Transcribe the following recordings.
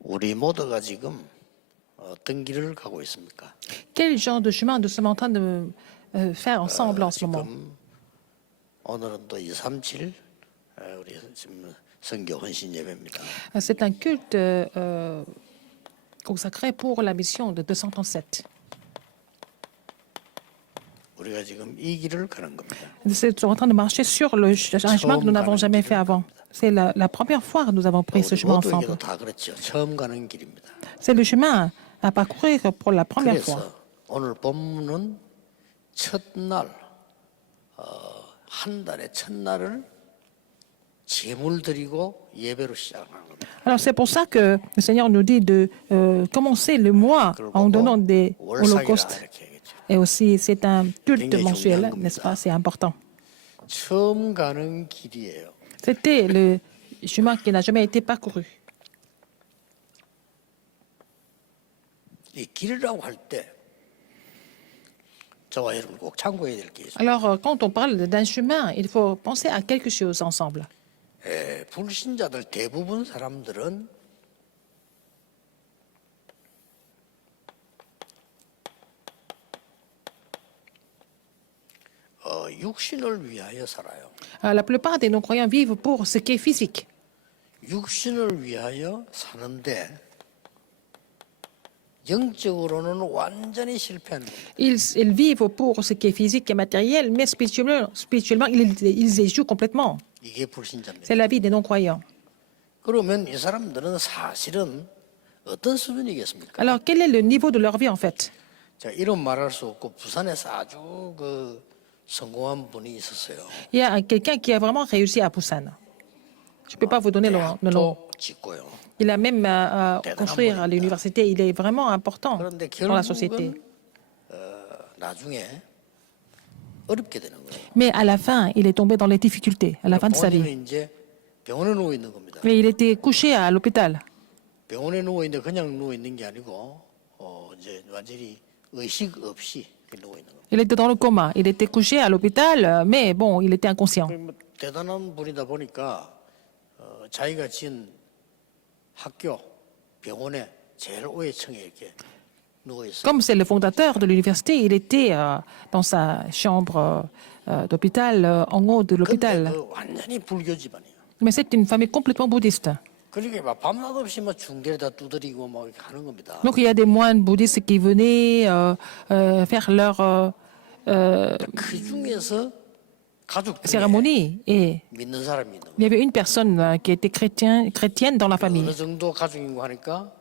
우리 모두가 지금 어떤 길을 가고 있습니까? Quel genre de chemin nous sommes en train de faire ensemble en ce moment? 지금 오늘은 또 237 우리 지금 선교 헌신 예배입니다. C'est un culte consacré pour la mission de 237. 우리가 지금 이 길을 가는 겁니다. Nous sommes en train de marcher sur un chemin que nous n'avons jamais fait avant. C'est la première fois que nous avons pris ce 우리 chemin 모두에게도 ensemble. 다 그렇죠. 처음 가는 길입니다. C'est le chemin à parcourir pour la première fois. 그래서 오늘 본문은 첫날 한 달의 첫날을 제물 드리고 예배로 시작하는 겁니다. Alors c'est pour ça que le Seigneur nous dit de commencer le mois en donnant des 월삭이라 holocaustes. 이렇게 얘기했죠. Et aussi c'est un culte 굉장히 mensuel, 중요한 n'est-ce 겁니다. pas? C'est important. 처음 가는 길이에요. C'était le chemin qui n'a jamais été parcouru. 이 길이라고 할 때 저와 여러분 꼭 참고해야 될 게 있어요. Alors quand on parle d'un chemin, il faut penser à quelque chose ensemble. 불신자들 대부분 사람들은 육신을 위하여 살아요. La plupart des non-croyants vivent pour ce qui est physique. 육신을 위하여 사는데 영적으로는 완전히 실패하는 겁니다. Ils vivent pour ce qui est physique et matériel, mais spirituellement ils échouent complètement. 이게 불신자입니다. C'est la vie des non-croyants. 그러면 이 사람들은 사실은 어떤 수준이겠습니까? Alors quel est le niveau de leur vie en fait? 자, 이런 말할 수 없고 부산에서 아주 성공한 분이 있었어요. Il y a quelqu'un qui a vraiment réussi à Busan. Je ne peux pas vous donner le nom. 대학도 짓고요. Il a même construit l'université. Il est vraiment important 그런데 dans la société. 결국은 나중에 어렵게 되는 거예요. Mais à la fin, il est tombé dans les difficultés, à la fin de sa vie. 본인은 이제 병원에 누워 있는 겁니다. Mais il était couché à l'hôpital. 병원에 누워 있는데 그냥 누워 있는 게 아니고 이제 완전히 의식 없이 누워 있는 겁니다. Il était dans le coma. Il était couché à l'hôpital, mais bon, il était inconscient. 대단한 분이다 보니까 자기가 지은 학교, 병원에 제일 우회층에 이렇게 누워 있어요. Comme c'est le fondateur de l'université, il était dans sa chambre d'hôpital, en haut de 근데 l'hôpital. 완전히 불교 집안이에요. Mais c'est une famille complètement bouddhiste. 그러니까 막 밤낮 없이 막 중대에다 두드리고 막 이렇게 하는 겁니다. Donc il y a des moines bouddhistes qui venaient faire leur 그 중에서 가족 중에 cérémonie. Et 믿는 사람이 있는 거예요. il y avait une personne qui était chrétienne dans la famille. 어느 정도 가족이고 하니까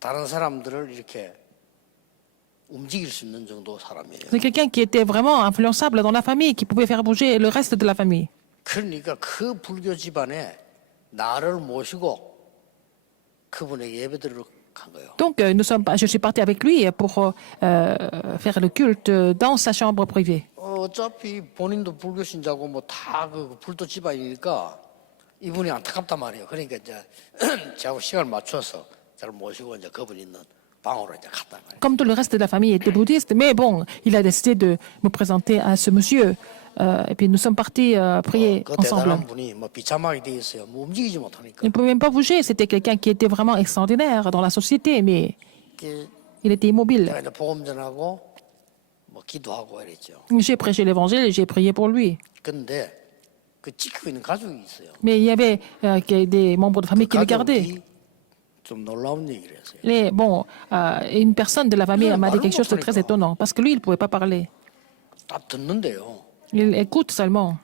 다른 사람들을 이렇게 움직일 수 있는 정도 사람이에요. C'est quelqu'un qui était vraiment influençable dans la famille, qui pouvait faire bouger le reste de la famille. 그러니까 그 불교 집안에 나를 모시고 그분에게 예배드리러 간 거예요. Donc je suis partie avec lui pour faire le culte dans sa chambre privée. 어차피 본인도 불교 신자고 뭐 다 그 불도 집안이니까 이분이 안타깝단 말이에요. 그러니까 이제 저하고 시간을 맞춰서 저를 모시고 이제 그분 있는 방으로 이제 갔단 말이에요. Comme tout le reste de la famille était bouddhiste, mais bon, il a décidé de me présenter à ce monsieur. Et puis nous sommes partis prier 그 ensemble. 대단한 분이 뭐 비참하게 돼 있어요. 뭐 움직이지 못하니까. Il ne pouvait même pas bouger. C'était quelqu'un qui était vraiment extraordinaire dans la société, mais 이렇게 il était immobile. 내가 이제 복음 전하고 뭐 기도하고 이랬죠. J'ai prêché l'évangile et j'ai prié pour lui. 근데 그 지키고 있는 가족이 있어요. Mais il y avait des membres de famille qui le gardaient. 가족이 좀 놀라운 얘기를 했어요. Et bon, une personne de la famille m'a dit quelque chose de très étonnant, parce que lui, il ne pouvait pas parler. 다 듣는데요. Il écoute seulement.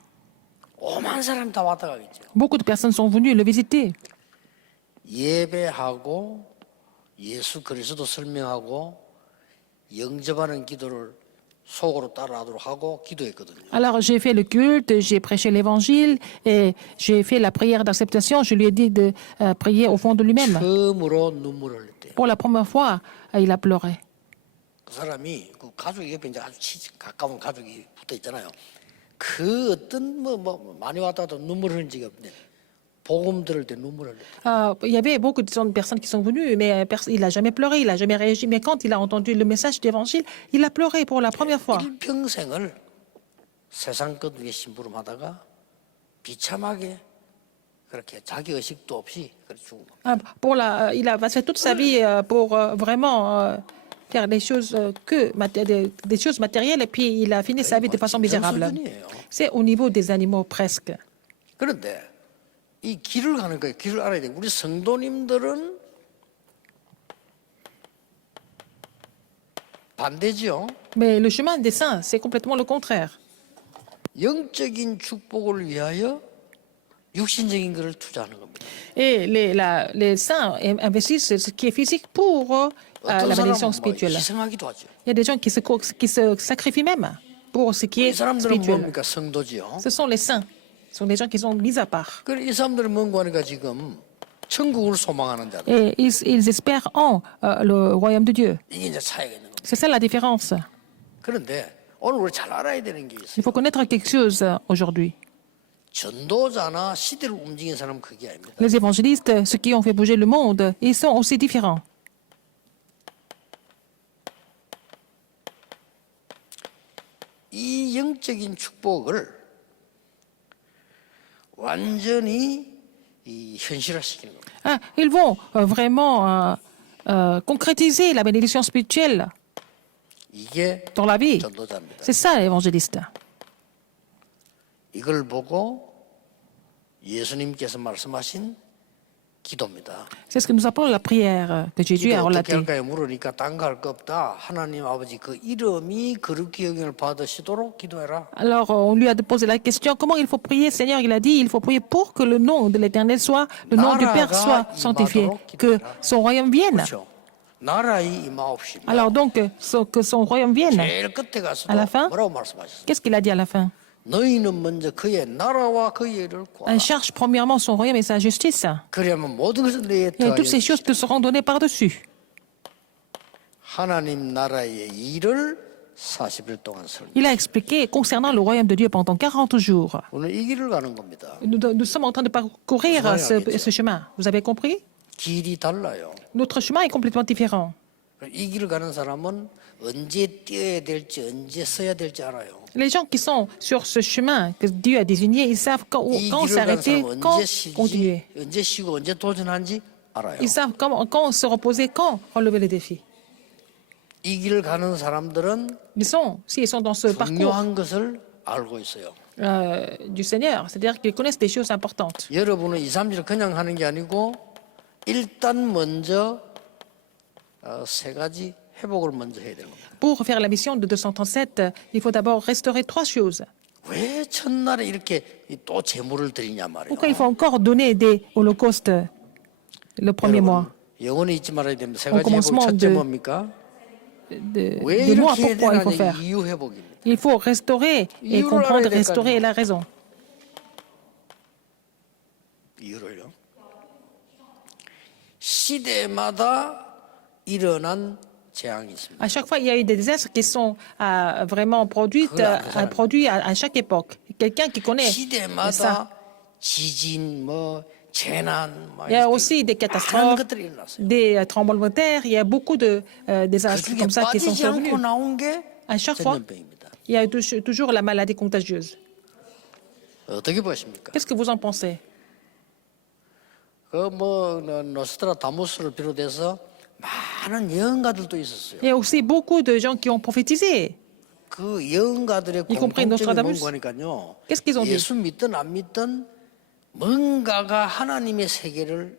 오만 사람 다 왔다 가겠죠. Beaucoup de personnes sont venues le visiter. 예배하고 예수 그리스도 설명하고 영접하는 기도를 속으로 따라하도록 하고 기도했거든요. Alors j'ai fait le culte, j'ai prêché l'évangile et j'ai fait la prière d'acceptation. Je lui ai dit de prier au fond de lui-même. 처음으로 눈물을 흘렸대요. Pour la première fois, il a pleuré. 그 사람이 그 가족 옆에 이제 아주 가까운 가족이 붙어 있잖아요. 그 어떤 뭐 많이 왔다도 눈물 흘린 적이 없네. 복음 들을 때 눈물을 흘렸대. Il y avait beaucoup de personnes qui sont venues, mais il n'a jamais pleuré, il n'a jamais réagi. Mais quand il a entendu le message d'évangile, il a pleuré pour la première fois. 일평생을 세상 것 위에 심부름하다가 비참하게 그렇게 자기 의식도 없이 그렇게 죽은 겁니다. Il a passé toute sa vie pour vraiment faire des choses des choses matérielles et puis il a fini sa vie de façon misérable. 수준이에요. C'est au niveau des animaux presque. 그런데 이 길을 가는 거예요. 길을 알아야 돼요. 우리 성도님들은 반대지요. Mais le chemin des saints, c'est complètement le contraire. 영적인 축복을 위하여 육신적인 것을 투자하는 겁니다. Et les saints investissent ce qui est physique pour la 어떤 bénédiction 사람은 뭐 spirituelle. 희생하기도 하죠. Il y a des gens qui se sacrifient même pour ce qui 이 est 사람들은 spirituel. 뭡니까? 성도지요. Ce sont les saints. Ce sont des gens qui sont mis à part. 그래 이 사람들은 뭔가 하니까 지금 천국을 소망하는 자들. Et ils espèrent en le royaume de Dieu. 이게 이제 차이가 있는 겁니다. C'est ça la différence. 그런데 오늘 우리 잘 알아야 되는 게 있어요. Il faut connaître quelque chose aujourd'hui. 전도자나 시대를 움직인 사람은 그게 아닙니다. Les évangélistes, ceux qui ont fait bouger le monde, ils sont aussi différents. 이 영적인 축복을 완전히 이 현실화시키는 겁니다. Ils vont vraiment concrétiser la bénédiction spirituelle 이게 dans la vie. 전도자입니다. C'est ça l'évangéliste. 이걸 보고 예수님께서 말씀하신 기도입니다. C'est ce que nous appelons la prière que Jésus 이거 a 어떻게 relatée. 할까요? 물으니까 딴 거 할 거 없다. 하나님 아버지 그 이름이 거룩히 여김을 받으시도록 기도해라. Alors, on lui a posé la question, comment il faut prier, Seigneur? Il a dit, il faut prier pour que le nom de l'Éternel soit, le nom du Père soit sanctifié, que son royaume vienne. 그렇죠. 나라의 임하옵시며. Alors donc, que son royaume vienne. 제일 끝에 가서도 À la fin? 뭐라고 말씀하셨어요? Qu'est-ce qu'il a dit à la fin? 너희는 먼저 그의 나라와 그의 일을 구하라. Cherche premièrement son royaume et sa justice. 그러면 모든 것을 내게 Et 더하여 toutes ces choses te seront données par-dessus. 하나님 나라의 일을 40일 동안 설명. Il a expliqué concernant le royaume de Dieu pendant 40 jours. 오늘 이 길을 가는 겁니다. Nous sommes en train de parcourir ce chemin. Vous avez compris? 길이 달라요. Notre chemin est complètement différent. 이 길을 가는 사람은 언제 뛰어야 될지 언제 서야 될지 알아요. Les gens qui sont sur ce chemin que Dieu a désigné, ils savent quand 이 길을 가는 s'arrêter, 사람은 quand 언제 쉬지, continuer. 언제 쉬고 언제 도전하는지 알아요. Ils savent quand se reposer, quand relever les défis. 이 길을 가는 사람들은 S'ils sont dans ce parcours 중요한 것을 알고 있어요. du Seigneur, c'est-à-dire qu'ils connaissent des choses importantes. 여러분은 2, 3일 그냥 하는 게 아니고 일단 먼저 세 가지 회복을 먼저 해야 되는 겁니다. Pour faire la mission de 237, il faut d'abord restaurer 3 choses. 왜 첫날에 이렇게 또 제물을 드리냐 말이에요. Pourquoi il faut encore donner des holocaustes le premier mois? 영원히 잊지 말아야 됩니다. 세 Au 가지 회복 commencement 첫째 de- 뭡니까? Des 왜 mois, 이렇게 해야 pourquoi il faut 되느냐 faire? 이유 회복입니다. Il faut restaurer et 이유를 comprendre, 알아야 될 거 restaurer 아니에요. la raison. 이유를요. 시대마다 일어난 재앙이 있습니다. À chaque fois, il y a eu des désastres qui sont vraiment produits à chaque époque. Quelqu'un qui connaît ça. 시대마다 지진, 재난, Il y a aussi des 많은 catastrophes, 것들이 일어났어요. des tremblements de terre. Il y a beaucoup de désastres 그중에 comme ça qui sont 빠지지 않고 survenus. 나온 게 À chaque fois, 전염병입니다. il y a toujours la maladie contagieuse. 어떻게 보십니까? Qu'est-ce que vous en pensez? 노스트라다무스를 비롯해서 많은 예언가들도 있었어요. Il y a aussi beaucoup de gens qui ont prophétisé. 그 예언가들의 Y compris 공통점이 Nostradamus. 뭔가니까요. Qu'est-ce qu'ils ont dit? 예수 믿든 안 믿든 뭔가가 하나님의 세계를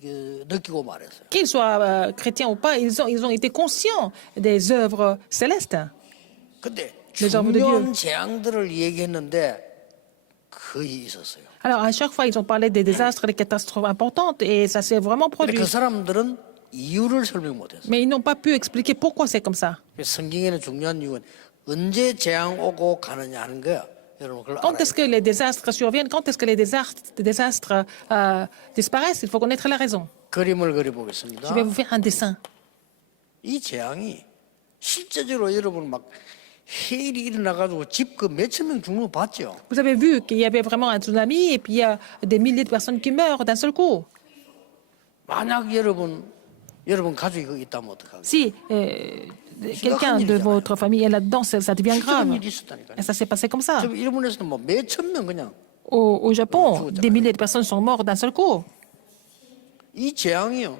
느끼고 말했어요. Qu'ils soient chrétiens ou pas, ils ont été conscients des œuvres célestes. 근데 Les œuvres de 중요한 Dieu. 재앙들을 얘기했는데 거의 있었어요. Alors, à chaque fois, ils ont parlé des désastres, des catastrophes importantes, et ça s'est vraiment 근데 produit. 그 사람들은 이유를 설명 못했어요. Mais ils n'ont pas pu expliquer pourquoi c'est comme ça. 성경에는 중요한 이유는 언제 재앙 오고 가느냐 하는 거야. 여러분 그걸 Quand 알아야 est-ce que les désastres surviennent? Quand est-ce que les désastres disparaissent? Il faut connaître la raison. 그림을 Je vais 그려보겠습니다. vous faire un dessin. 이 재앙이 실제적으로 여러분 막 해일이 일어나가지고 집 그 몇천 명 죽는 거 봤죠? Vous avez vu qu'il y avait vraiment un tsunami et puis il y a des milliers de personnes qui meurent d'un seul coup. 만약 여러분 가족이 거기 있다면 어떡하겠어요? Si quelqu'un de votre famille est là-dedans, ça devient grave. 실제로 일이 있었다니까요. Et ça s'est passé comme ça. 저 일본에서는 뭐 몇천 명 그냥 Au Japon, des milliers de personnes sont mortes d'un seul coup. 이 재앙이요.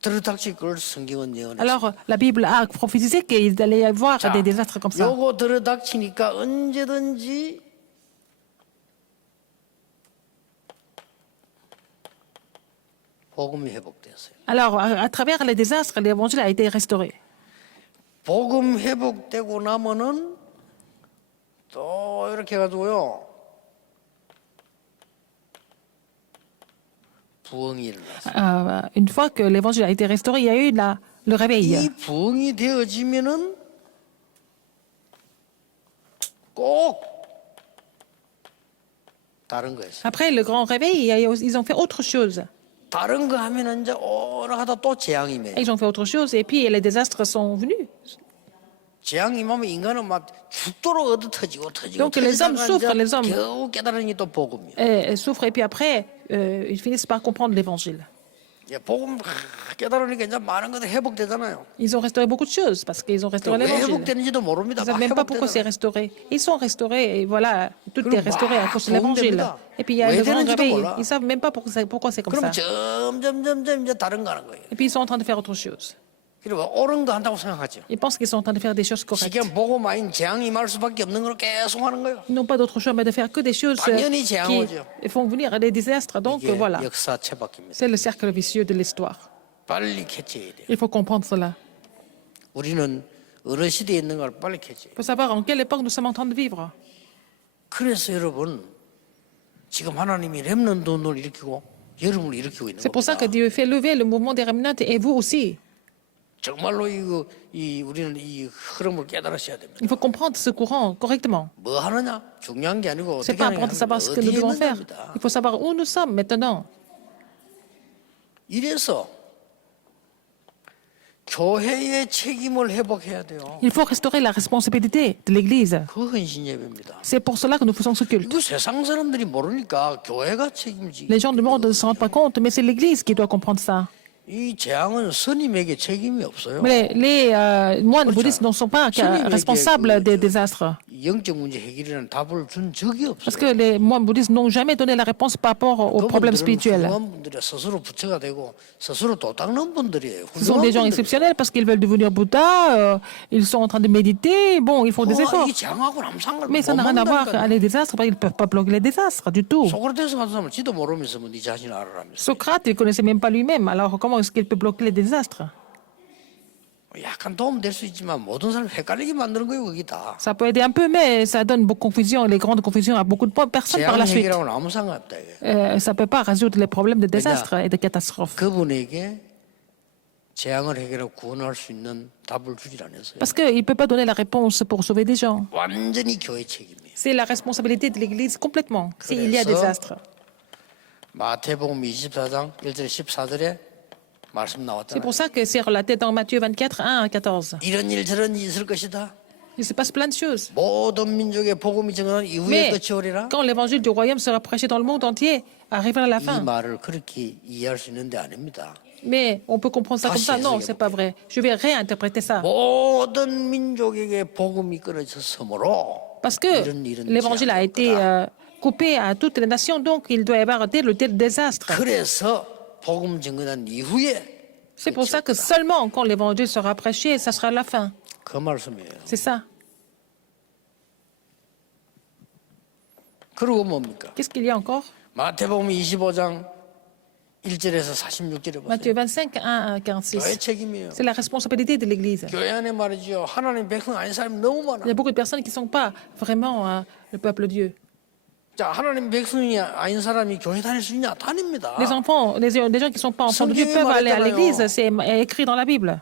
들어닥칠 걸 성경은 예언했어요. Alors, la Bible a prophétisé qu'il allait y avoir 자, des désastres comme ça. 요거 들어닥치니까 언제든지 복음이 회복됐어요. Alors, à travers les désastres, l'évangile a été restauré. 복음 회복되고 나면은 또 이렇게 해가지고요. 부흥이 일어났어요. Une fois que l'évangile a été restauré, il y a eu le réveil. 이 부흥이 되어지면은 꼭 다른 거 했어요. Après le grand réveil, ils ont fait autre chose. 다른 거 하면은 이제 오라 하다 또 재앙이 매. Ils ont fait autre chose et puis les désastres sont venus. 재앙이 임하면 인간은 막 죽도록 얻어터지고 터지고 Donc, les hommes 터지다가 souffrent, 이제 les hommes. 겨우 깨달으니 또 복음이야. Souffrent et puis après, ils finissent par comprendre l'évangile. 예, 복음 깨달으니까 이제 많은 것들이 회복되잖아요. Ils ont restauré beaucoup de choses parce qu'ils ont restauré 왜 l'évangile. 회복되는지도 모릅니다. Ils ne 막 savent même pas pourquoi c'est 회복되잖아요. restauré. Ils sont restaurés et voilà, tout est 그럼 restauré à 막 cause de l'évangile. 부흥됩니다. Et puis il y a 왜 le grand 되는지도 réveil. 몰라. Ils ne savent même pas pourquoi c'est comme 그러면 ça. 점점 이제 다른 거 하는 거예요. Et puis ils sont en train de faire autre chose. 그리고 옳은 거 한다고 생각하죠. Ils pensent qu'ils sont en train de faire des choses correctes. 지금 복음 아닌 재앙이 임할 수밖에 없는 걸 계속 하는 거예요. Ils n'ont pas d'autre choix mais de faire que des choses 당연히 qui 재앙이죠. font venir des désastres. Donc 이게 voilà, 역사 채바퀴입니다. c'est le cercle vicieux de l'histoire. 빨리 캐치해야 돼요. Il faut comprendre cela. 우리는 어느 시대에 있는 걸 빨리 캐치해요. Il faut savoir en quelle époque nous sommes en train de vivre. 그래서 여러분 지금 하나님이 렘넌트 운동을 일으키고 여러분을 일으키고 있는 C'est pour ça que 겁니다. Dieu fait lever le mouvement des remnants et vous aussi. 정말로 우리는 이 흐름을 깨달으셔야 됩니다. Il faut comprendre ce courant correctement. 뭐 하느냐 중요한 게 아니고 C'est 어떻게 pas 하느냐 important de savoir ce que nous 어디에 devons faire. 있느냐입니다. Il faut savoir où nous sommes maintenant. 이래서 교회의 책임을 회복해야 돼요. Il faut restaurer la responsabilité de l'Église. 그 헌신 예배입니다. C'est pour cela que nous faisons ce culte. 이거 세상 사람들이 모르니까 교회가 책임지. Les gens du monde ne se rendent pas compte, mais c'est l'Église qui doit comprendre ça. 이 재앙은 스님에게 책임이 없어요. Mais les moines bouddhistes ne sont pas responsables des désastres. 영적 문제 해결이라는 답을 준 적이 Parce 없어요. que les moines bouddhistes n'ont jamais donné la réponse par rapport aux problèmes 그분들은 spirituels. 훌륭한 분들이 스스로 부처가 되고 스스로 도 닦는 분들이에요. Ce sont des gens 훌륭한 분들이에요. exceptionnels parce qu'ils veulent devenir Bouddha, ils sont en train de méditer, bon, ils font des efforts. 이 재앙하고 남상을 Mais ça n'a rien à voir avec les désastres, parce qu'ils ne peuvent pas bloquer les désastres du tout. 소크라테스 같은 사람은 지도 모르면서 뭐 네 자신 알아라면서 Socrate, il ne connaissait même pas lui-même, alors comment est-ce qu'il peut bloquer les désastres? 약간 도움 될 수 있지만 모든 사람 헷갈리게 만드는 거예요 거기 다. Ça peut aider un peu, mais ça donne beaucoup de confusion, les grandes confusions à beaucoup de personnes par 재앙 la suite. 해결하고는 아무 상관없다 이게. Ça ne peut pas résoudre les problèmes de désastres et de catastrophes. 그분에게 재앙을 해결하고 구원할 수 있는 답을 주질 않았어요. Parce qu'il ne peut pas donner la réponse pour sauver des gens. 완전히 교회 책임이에요. C'est la responsabilité de l'Église complètement, s'il y a 그래서 désastre. 마태복음 24장 1절 14절에 말씀 C'est 나왔잖아요. pour ça que c'est relaté dans Matthieu 24, 1 à 14. 이런 일 저런 일이 있을 것이다. Il se passe plein de choses. 모든 민족의 복음이 증언한 이후에 Mais 끝이 오리라. quand l'évangile du royaume sera prêché dans le monde entier, arrivera la 이 fin. 말을 그렇게 이해할 수 있는데 아닙니다. Mais on peut comprendre ça comme ça. Non, c'est pas vrai. Je vais réinterpréter ça. 모든 민족에게 복음이 끊어졌으므로 Parce que l'évangile a été coupé à toutes les nations, donc il doit y avoir tel ou tel désastre. 그래서 복음 증언한 이후에 C'est pour ça que seulement quand l'évangile sera prêché, ça sera la fin. 그 말씀이에요. C'est ça. 그리고 뭡니까? Qu'est-ce qu'il y a encore? 마태복음 25장 1절에서 46절에 Matthieu 보세요. 25, 1 à 교회 46. 책임이에요. C'est la responsabilité de l'Église. 교회 안에 말이죠. 하나님 백성 아닌 사람이 너무 많아. Il y a beaucoup de personnes qui ne sont pas vraiment le peuple de Dieu. 자, 하나님 백성이 아닌 사람이 교회 다닐 수 있냐? 다닙니다. Les enfants, les gens qui ne sont pas enfants de Dieu peuvent aller à l'église, c'est écrit dans la Bible.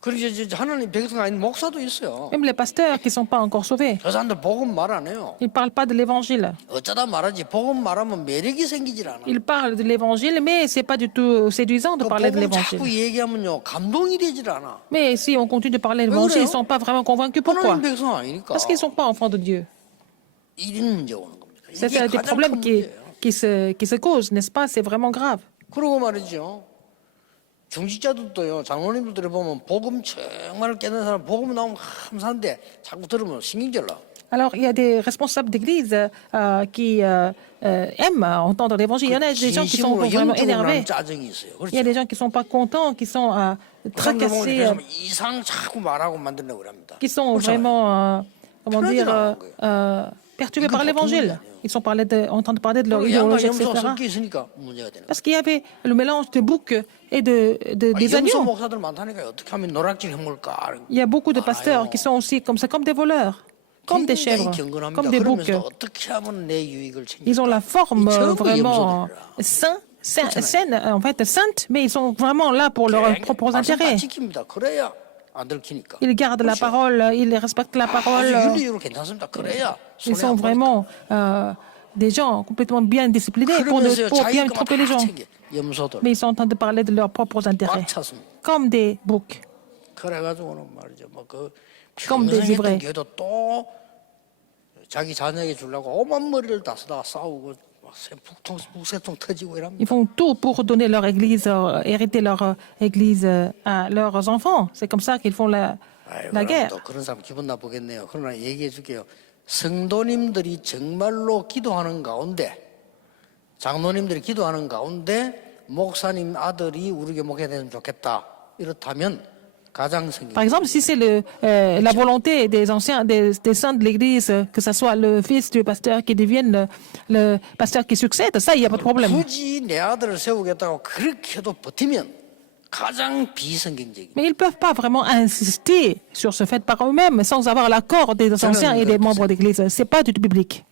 그리고 이제 하나님 백성 아닌 목사도 있어요. Même les pasteurs qui ne sont pas encore sauvés, 저 사람들 복음 말 안 해요. ils ne parlent pas de l'évangile. 어쩌다 말하지. 복음 말하면 매력이 생기질 않아. Ils parlent de l'évangile, mais ce n'est pas du tout séduisant de 그 parler de 복음 l'évangile. 자꾸 얘기하면요. 감동이 되질 않아. Mais si on continue de parler de l'évangile, ils ne sont pas vraiment convaincus. Pourquoi? 하나님 백성 아니니까. Parce qu'ils ne sont pas enfants de Dieu. 이런 문제 오는 겁니다. C'est 이게 des 가장 큰 problèmes 문제예요. qui se causent, n'est-ce pas? C'est vraiment grave. 그러고 말이죠. 중직자들도요. 장로님들을 보면 복음 정말 깨는 사람 복음 나오면 감사한데 자꾸 들으면 신경질 나. Alors, il y a des responsables d'église qui aiment entendre l'évangile. Il y en a des gens qui sont 진심으로 vraiment 영적으로 énervés. 나는 짜증이 있어요. Il y a 그렇죠? des gens qui ne sont pas contents, qui sont tracassés, 그래서 이상 자꾸 말하고 만들려고 합니다. qui sont 그렇잖아요. vraiment, comment 편하지 dire, 않은 거예요. perturbés 이거 par 보통이 l'évangile. 아니에요. Ils sont en train de parler de leur 그 양과 idéologie, 염소가 etc. 섞여 있으니까 문제가 되는 거예요. Parce qu'il y avait le mélange de boucs et des 염소 agneaux. 목사들 많다니까 어떻게 하면 노략질 해먹을까? Il y a beaucoup de pasteurs qui sont aussi comme ça, comme des voleurs, comme des chèvres, 경건합니다. comme des boucs. 그러면서 어떻게 하면 내 유익을 Ils ont la 챙길까? forme 이 전부 vraiment 염소들이라. saine, en fait, sainte, mais ils sont vraiment là pour leurs propres 말씀 다 intérêts. 지킵니다. 그래야 안 들키니까. Ils gardent la parole, ils respectent la 아주 parole. 윤리적으로 괜찮습니다. 그래야 Ils 손해 sont 안 보니까. vraiment des gens complètement bien disciplinés pour 그러면서요 bien 자기가 tromper les gens. 챙겨 염소들 Mais ils sont en train de parler de leurs propres intérêts, 꽉 찼습니다. comme des boucs. 그래가지고는 말이죠. 뭐그 Comme des 평생 ivrais. 했던 교회도 또 자기 자녀에게 주려고 오만 머리를 다 쓰다가 싸우고 막 북새통 터지고 이랍니다. Ils font tout pour donner leur église, hériter leur église à leurs enfants. C'est comme ça qu'ils font la 아이고, guerre. 또 그런 사람 기분 나쁘겠네요. 그러나 얘기해 줄게요. 성도님들이 정말로 기도하는 가운데 장로님들이 기도하는 가운데 목사님 아들이 우리 교목에 됐으면 좋겠다. 이렇다면 가장 성경 Par exemple, si c'est la volonté des anciens, des saints de l'Église, que ce soit le fils du pasteur qui devienne le pasteur qui succède, ça, il n'y a pas de problème. 굳이 내 아들을 세우겠다고 그렇게 해도 버티면 가장 비성경적인 Mais ils ne peuvent pas vraiment insister sur ce fait par eux-mêmes sans avoir l'accord des anciens et des membres d'Église. Ce n'est pas du tout biblique.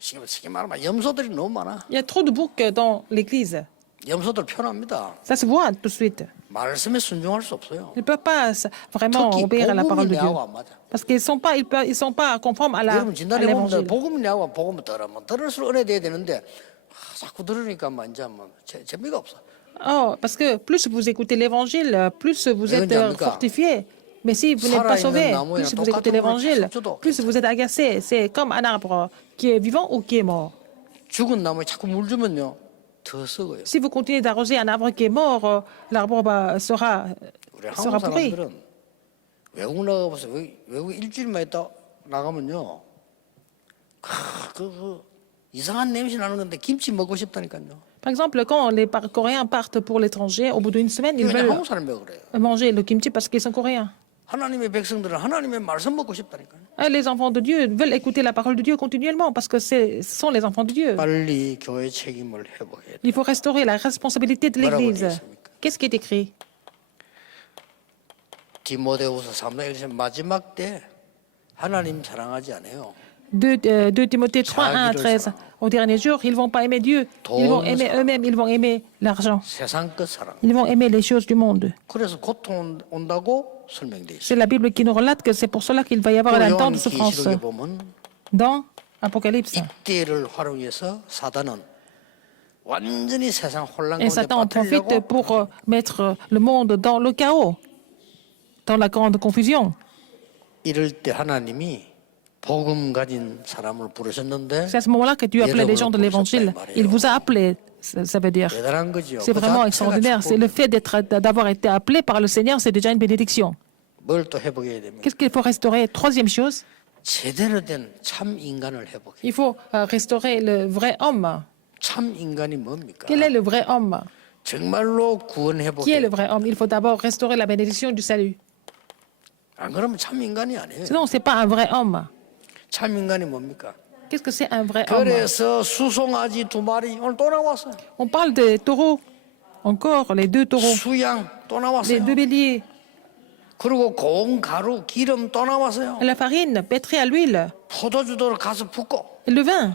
쉽게 말하면 염소들이 너무 많아. Il y a trop de boucs dans l'Église. 염소들 편합니다. Ça se voit tout de suite. 말씀에 순종할 수 없어요. Ils ne peuvent pas vraiment 특히 obéir à la parole 복음이 de Dieu. 내하고 안 맞아. Parce qu'ils ne sont pas conformes à 여러분 진단해 보면 l'évangile. 복음이 내하고 복음을 들으면 들을수록 은혜 돼야 되는데 자꾸 들으니까 이제 뭐 재미가 없어. Oh, parce que plus vous écoutez l'évangile, plus vous êtes fortifié. Mais si vous n'êtes pas sauvé, plus vous écoutez l'évangile, plus vous êtes agacé. C'est comme un arbre qui est vivant ou qui est mort. 죽은 나무에 자꾸 물 주면요 더 썩어요. Si vous continuez d'arroser un arbre qui est mort, l'arbre sera 우리 한국 pourri. 사람들은 외국 나가보세요. 외국 일주일만 있다 나가면요 그 이상한 냄새 나는 건데 김치 먹고 싶다니까요. Par exemple, quand les Coréens partent pour l'étranger, au bout d'une semaine, ils 그냥 veulent 한국 사람이 그래요. manger le kimchi parce qu'ils sont coréens. 하나님의 백성들은 하나님의 말씀 먹고 싶다니까요. Les enfants de Dieu veulent écouter la parole de Dieu continuellement parce que ce sont les enfants de Dieu. 빨리 교회 책임을 회복해야 돼. Il faut restaurer la responsabilité de l'Église. Qu'est-ce qui est écrit? 디모데후서 3장 마지막 때 하나님 사랑하지 않아요. 2 Timothée 3, 1 à 13. Au dernier jour, ils ne vont pas aimer Dieu. Ils vont aimer eux-mêmes, ils vont aimer l'argent. 세상 것 사랑. Ils vont aimer les choses du monde. 그래서 고통 온다고 설명돼 있어요. C'est la Bible qui nous relate que c'est pour cela qu'il va y avoir un temps de souffrance. 계시록에 보면 Dans Apocalypse. 이때를 활용해서 사단은 완전히 세상 혼란 Et 가운데 Satan en profite 빠뜨리려고 pour mettre le monde dans le chaos, dans la grande confusion. 이럴 때 하나님이 복음 가진 사람을 부르셨는데 C'est à ce moment-là que Dieu appelait les gens de l'Évangile. Il vous a appelé, ça veut dire. 대단한 거죠. C'est vraiment extraordinaire. C'est le fait d'avoir été appelé par le Seigneur, c'est déjà une bénédiction. 뭘 또 회복해야 됩니까? Qu'est-ce qu'il faut restaurer? Troisième chose, 제대로 된 참 인간을 회복해. il faut restaurer le vrai homme. 참 인간이 뭡니까? Quel est le vrai homme? 정말로 구원 Qui est 회복해. le vrai homme? Il faut d'abord restaurer la bénédiction du salut. 안 그러면 참 인간이 아니에요. Sinon, ce n'est pas un vrai homme. 참 인간이 뭡니까? Qu'est-ce que c'est un vrai homme? 그래서 수송아지 2마리 오늘 또 나왔어요. On parle des taureaux. Encore, les 2 taureaux. 수양 또 Les 나왔어요. 2 béliers. 그리고 고운 가루, 기름 또 나왔어요. La farine, pétrie à l'huile. 포도주도 가서 붓고. Et le vin.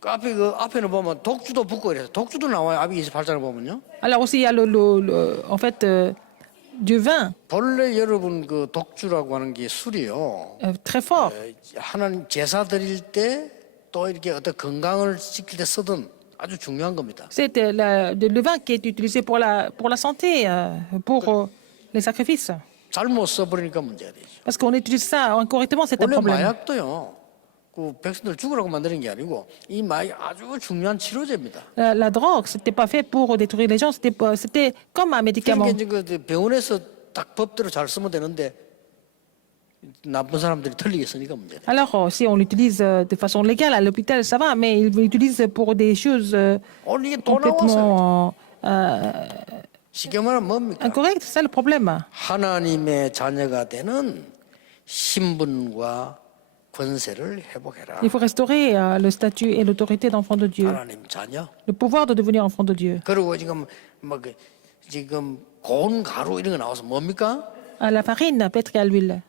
그 앞에는 보면 독주도 붓고 이래서 독주도 나와요. 앞에 28장을 보면요. Alors aussi, il y a en fait, du vin 본래 여러분 그 독주라고 하는 게 술이요. très fort. 하나님 제사 드릴 때 또 이렇게 어떤 건강을 지킬 때 쓰던 아주 중요한 겁니다. C'est le vin qui est utilisé pour la santé, pour les sacrifices. 잘못 써버리니까 문제가 되죠. Parce qu'on utilise ça incorrectement, c'est un 원래 problème. 마약도요. 그 백성들 죽으라고 만드는 게 아니고 이 마약 아주 중요한 치료제입니다. La drogue, c'était pas fait pour détruire les gens, c'était comme un médicament. 그러니까 이제 그 병원에서 딱 법대로 잘 쓰면 되는데 나쁜 사람들이 틀리겠으니까 문제다. Alors, si on l'utilise de façon légale à l'hôpital, ça va, mais ils l'utilisent pour des choses 오늘 이게 또 나왔어요. complètement 쉽게 말하면 뭡니까? incorrectes. C'est ça le problème. 하나님의 자녀가 되는 신분과 권세를 회복해라. Il faut restaurer le statut et l'autorité d'enfant de Dieu, 하나님 자녀. le pouvoir de devenir enfant de Dieu. 그리고 지금 지금 고운 가루 이런 거 나와서 뭡니까? À la farine, pétrie à l'huile.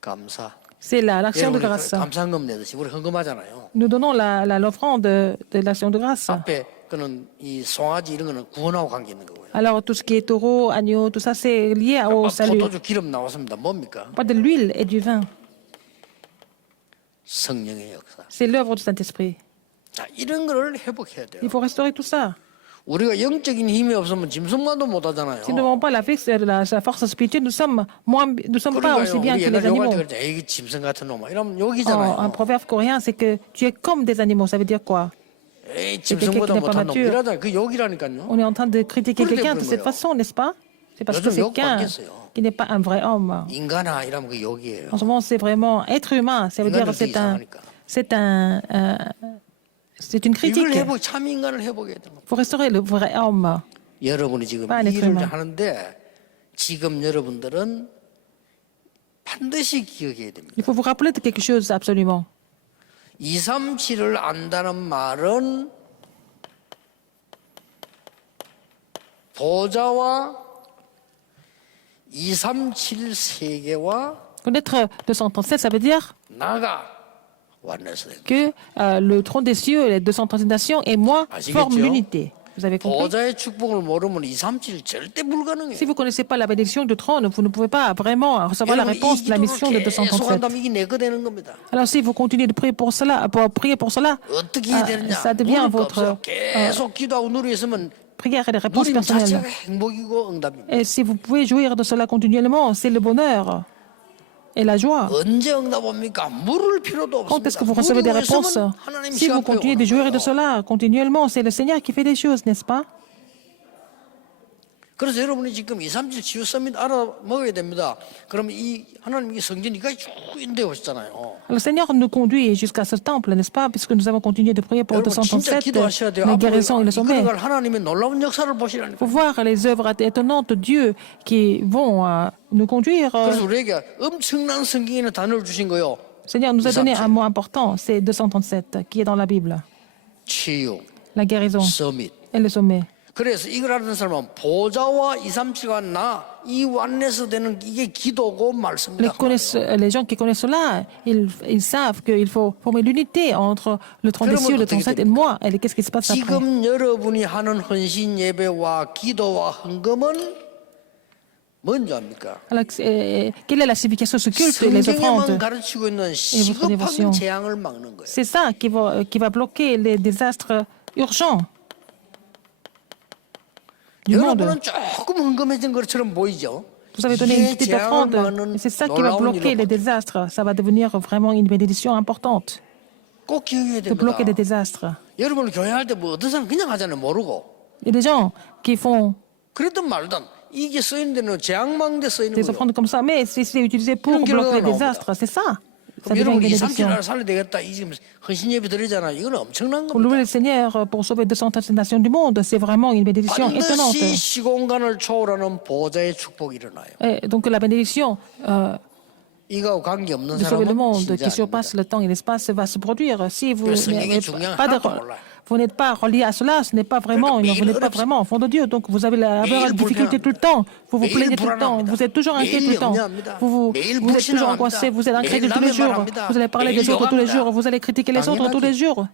감사. C'est l'action de 우리 grâce. 감사헌금 내듯이 우리 헌금하잖아요. Nous donnons l'offrande de l'action de grâce. 앞에 그는 이 송아지 이런 거는 구원하고 관계 있는 거고요. Alors, tout ce qui est taureau, agneau, tout ça, c'est lié au salut. 포도주 기름 나왔습니다. 뭡니까? Pas de l'huile et du vin. 성령의 역사. C'est l'œuvre du Saint-Esprit. 자, 이런 거를 회복해야 돼요. Il faut restaurer tout ça. 우리가 영적인 힘이 없으면 짐승만도 못 하잖아요. Si nous n'avons pas la force spirituelle, nous sommes pas aussi bien 우리 que les 옛날 욕할 animaux. 때 그랬죠. 에이 짐승 같은 놈아. 이러면 Un 욕이잖아요. proverbe coréen, c'est que tu es comme des animaux. Ça veut dire quoi? 에이 quelqu'un 짐승보다 qui n'est pas 못한 놈. mature. 이러잖아요. 그 욕이라니까요. On est en train de critiquer 그런데 quelqu'un de 그런 cette 거예요. façon, n'est-ce pas? C'est parce que 요즘 c'est 욕 quelqu'un 바뀌었어요. qui n'est pas un vrai homme. 인간아 이러면 그 욕이에요. En ce moment, c'est vraiment être humain. Ça veut dire que c'est une critique. 이걸 회복, 참 인간을 회복해야 돼요. Il faut restaurer le vrai homme. 여러분이 지금 pas un 이 être 일을 humain. 하는데 지금 여러분들은 반드시 기억해야 됩니다. Il faut vous rappeler de quelque chose absolument. 237을 안다는 말은 보좌와 237 세계와 Connaître 237, ça veut dire 나가 완내서 que le trône des cieux et les 237 nations et moi 아시겠죠? forment l'unité. Vous avez compris? 보좌의 축복을 모르면 237 절대 불가능해요. Si vous ne connaissez pas la bénédiction du trône, vous ne pouvez pas vraiment recevoir la 여러분 réponse 이 de la mission de 기도를 계속 237. 한다면 이게 내거 되는 겁니다. Alors si vous continuez de prier pour cela, 어떻게 해야 되느냐? ça devient 누릴 거 votre 없어요. 계속 기도하고 누리 있으면 prière et des réponses 누림 자체가 personnelles. 행복이고 응답입니다. Et si vous pouvez jouir de cela continuellement, c'est le bonheur et la joie. 언제 응답 옵니까? 물을 필요도 Quand est-ce 없습니다. que vous recevez des 누리고 réponses? 있으면 하나님 Si vous 시간 continuez de jouir de 거예요. cela continuellement, c'est le Seigneur qui fait des choses, n'est-ce pas? 그래서 여러분이 지금 237 치유 서밋 알아 먹어야 됩니다. 그러면 이 하나님 이 성전이가 쭉 인도해 오셨잖아요. Le Seigneur nous conduit jusqu'à ce temple, n'est-ce pas? Puisque nous avons continué de prier pour 여러분 진짜 237, 기도하셔야 돼요. la 앞으로 guérison et le sommet. 이끌어갈 하나님의 놀라운 역사를 보시라니까. Il faut voir les œuvres étonnantes de Dieu qui vont nous conduire. 그래서 우리에게 엄청난 성경에는 단어를 주신 거요. Le Seigneur nous a donné 237. un mot important, c'est 237, qui est dans la Bible. 치유, La guérison 서밋. et le sommet. 그래서 이걸 하는 사람은 보좌와 237과 나 이 완내서 되는 이게 기도고 말씀입니다. Les gens qui connaissent cela, ils savent qu'il faut former l'unité entre le trône des cieux, le 37 et moi. Et qu'est-ce qui se passe après? 지금 여러분이 하는 헌신 예배와 기도와 헌금은 뭔지 압니까? Alors, quelle est la signification de ce culte et les 성경에만 offrandes? 가르치고 있는 votre dévotion. 시급한 재앙을 막는 거예요. C'est ça qui va bloquer les désastres urgents du monde. 여러분은 조금 헌금해진 것처럼 보이죠? Vous avez donné une petite 재앙을 offrande, 막는 et c'est ça qui va 놀라운 bloquer les 일로 désastres. Ça va devenir vraiment une bénédiction importante 꼭 기억해야 de bloquer des 됩니다. désastres. 여러분 교회할 때 뭐 어떤 사람 그냥 하잖아요. 모르고. Il y a des gens qui font 그랬든 말든 이게 쓰이는 데는 재앙망대 쓰이는 des 거예요. offrandes comme ça, mais c'est utilisé pour 이런 결과가 bloquer les 나옵니다. désastres. C'est ça. Ça 그럼 devient une 여러분 2, bénédiction. 37을 살려야 되겠다. 이 지금 헌신 예배 드리잖아요. 이건 엄청난 Pour louer 겁니다. le Seigneur, pour sauver 237 nations du monde, c'est vraiment une bénédiction étonnante. 반드시 시공간을 초월하는 보좌의 축복이 일어나요. Et donc la bénédiction 이거하고 관계없는 de sauver le 사람은 monde qui 신자 surpasse 아닙니다. le temps et l'espace va se produire. Si vous 그래서 성경이 n'avez 중요한 pas 하나도 몰라요. vous n'êtes pas relié à cela, ce n'est pas vraiment, 그러니까 vous n'êtes pas 매일 vraiment enfant de Dieu. Donc vous avez la 매일 difficulté tout le temps. Vous vous 매일 plaignez tout le temps. 불안합니다. Vous êtes toujours inquiet tout le 매일 temps. 염려합니다. Vous 매일 êtes toujours 불신앙합니다. angoissé. Vous êtes incrédule 매일 tous les 남의 jours. 말합니다. Vous allez parler 매일 des autres tous les 욕합니다. jours. Vous allez critiquer les autres tous les jours.